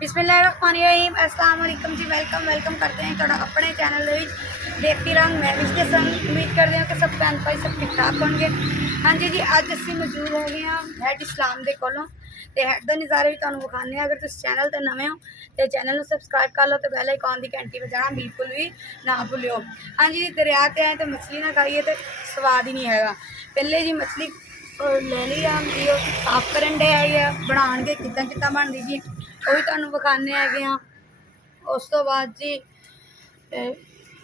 बिस्मिल्लाहिर्रहमानिर्रहीम अस्सलाम वालेकुम जी। वेलकम करते हैं थोड़ा अपने चैनल देखती रंग मैं इसके संग उम्मीद करते हैं कि सब भैन भाई सब ठीक ठाक होंगे। हाँ जी जी, अज असी मौजूद है हैड इस्लाम के कोलों तो हैड के नज़ारे भी तुहानूं विखाने। अगर तुम चैनल तो नवे हो तो चैनल को सबसक्राइब कर लो तो बैल आइकॉन की घंटी बजाना बिल्कुल भी ना भूलियो। हाँ जी, दरिया ते आए तो मछली ना खाइए तो स्वाद ही नहीं है। पहले जी मछली ले ली जी साफ करन डे है बनाने कितना कितना बनती जी वो भी तुहानूं विखाने है। उस तो बाद जी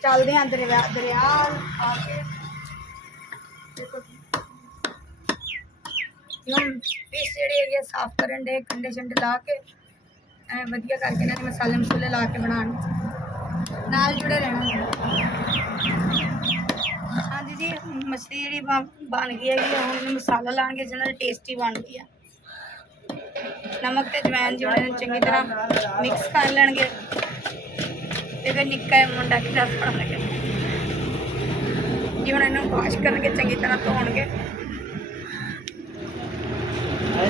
चलते हैं दरिया आके देखो फिश जी साफ करन डे कंडे शंडे ला के वधिया करके ना मसाले मसूले ला के बना नाल जुड़े रहना। हाँ जी जी, मछली जी बन गई है हम मसाला लाएंगे जिन्हें टेस्टी बन गई है। नमक ते जवैन जो चंगी तरह मिक्स कर लेंगे फिर निक्का मुंडा की रस बन लगे जी। हम इन्हों वॉश करके चंगी तरह धोणगे। हाँ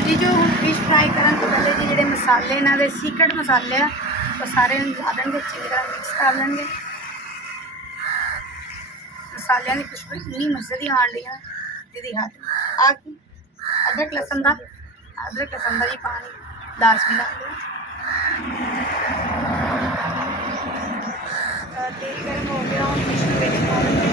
जी, जो हम फिश फ्राई करने तो पहले जी जो मसाले इन्हों के सीक्रेट मसाले आ वो सारे ला लेंगे चंगी तरह मिक्स कर लेंगे। मसालों की खुशबू इतनी मजे की आन रही है जी हद आ अदरक लसन का जी पानी लाजमी डाल तेल गर्म हो गया हम फिश में पा लेंगे।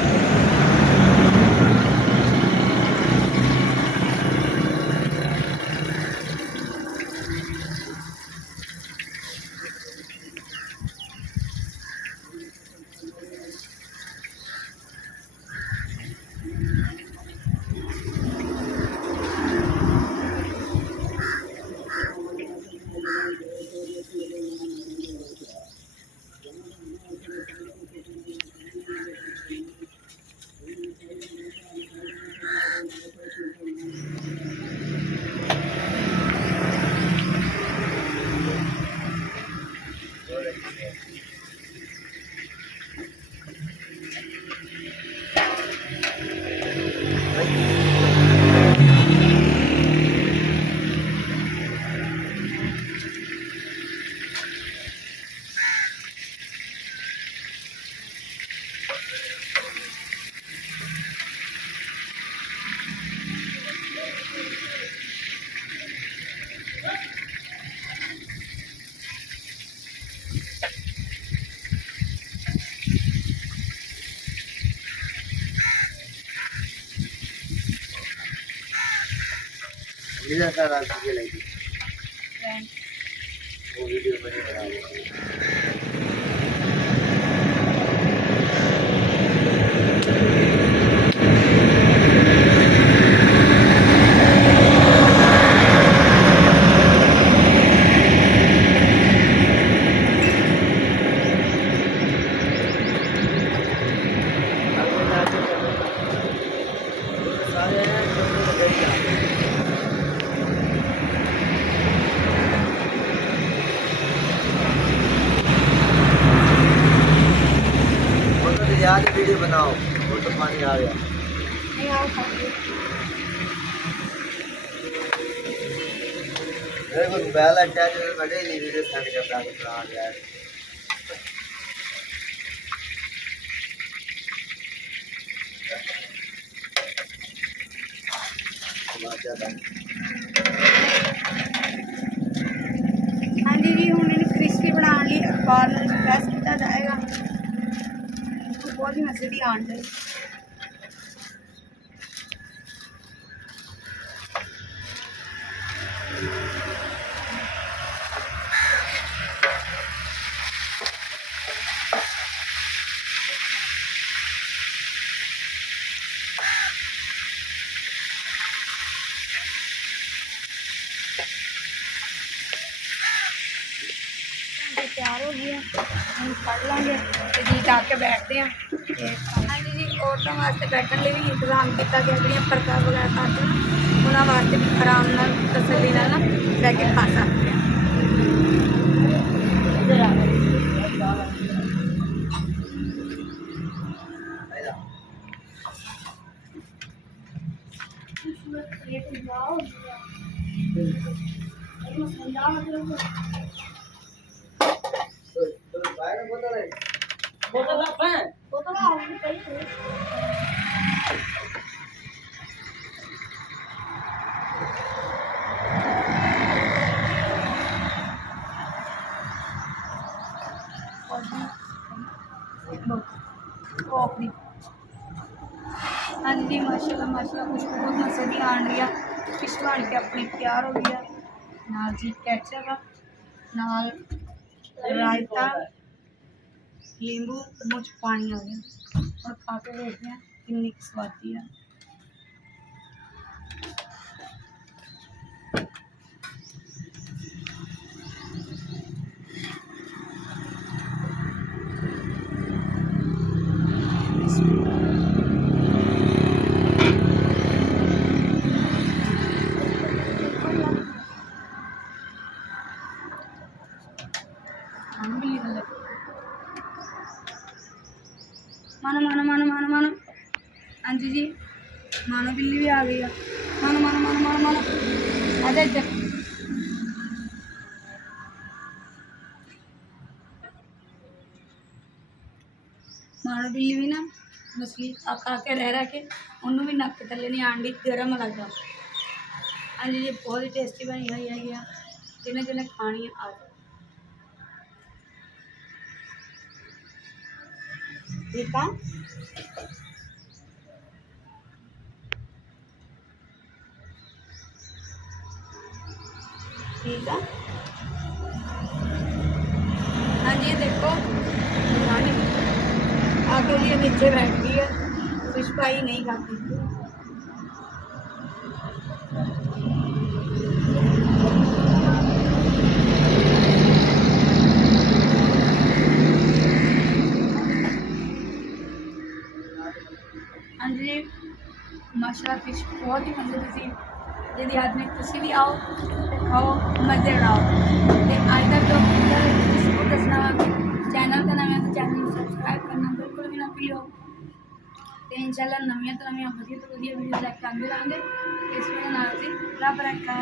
सारा लगी वो वीडियो बना यार वीडियो बनाओ वो तो पानी आ गया नहीं आओ खाओगे मेरे को बैल अटैच हो बड़े नहीं वीडियो सेंड कर रहा है बना दिया है हाँ जी जी, हम इन्हें क्रिस्पी बनाने लिए अखबार में प्रेस किया जाएगा बहुत ही मजे की आन रही। ਹੁਣ ਪੜ੍ਹ ਲਾਂਗੇ ਤੇ ਜੀ ਜਾ ਕੇ ਬੈਠਦੇ ਹਾਂ ਤੇ ਹਾਂਜੀ ਜੀ ਔਰਤਾਂ ਵਾਸਤੇ ਬੈਠਣ ਲਈ ਵੀ ਇੰਤਜ਼ਾਮ ਕੀਤਾ ਗਿਆ, ਜਿਹੜੀਆਂ ਪਰਦਾ ਵਗੈਰਾ ਕਰਦੇ ਨਾ ਉਹਨਾਂ ਵਾਸਤੇ ਵੀ ਆਰਾਮ ਨਾਲ ਤਸੱਲੀ ਨਾਲ ਨਾ ਬਹਿ ਕੇ ਖਾ ਸਕਦੇ ਆ। ਇੱਧਰ ਆ कॉफी हाँ जी माशाल्लाह खुशबू बहुत मजे की आन रही है। फिश बन के अपनी तैयार हो गई है, नाल जी केचप नाल रायता नींबू मुझ पानी आ गया और खा के देखते हैं कितनी स्वादी है। मानो मानो मानो मानो मानो हाँ जी मानो बिल्ली भी आ गई है। मानो मानो मानो मानो मानो आजा इधर। मानो बिल्ली भी ना मछली खा खा के रह के उन्होंने भी नक थले नहीं आंडी गर्म लगता। हाँ जी बहुत ही टेस्टी बनी हुई है, जिन्हें जिन्हें खानी है आ जाओ। ठीक है ठीक है हाँ जी देखो आके लिए नीचे बैठ गई है, फिश फ्राई नहीं खाती। हाँ जी माशाल्लाह फिश बहुत ही मजे की थी। यदि आज में किसी भी आओ खाओ मजे उड़ाओ। ते आज तक जो किसी को दसना चैनल का नाम है तो चैनल को सब्सक्राइब करना बिल्कुल भी ना भूलो। तो इंशाल्लाह नवियां तो नवियां वधिया तो वधिया वीडियो लैके आंदे रहेंगे। इस वीडियो नाल जी रब रखा।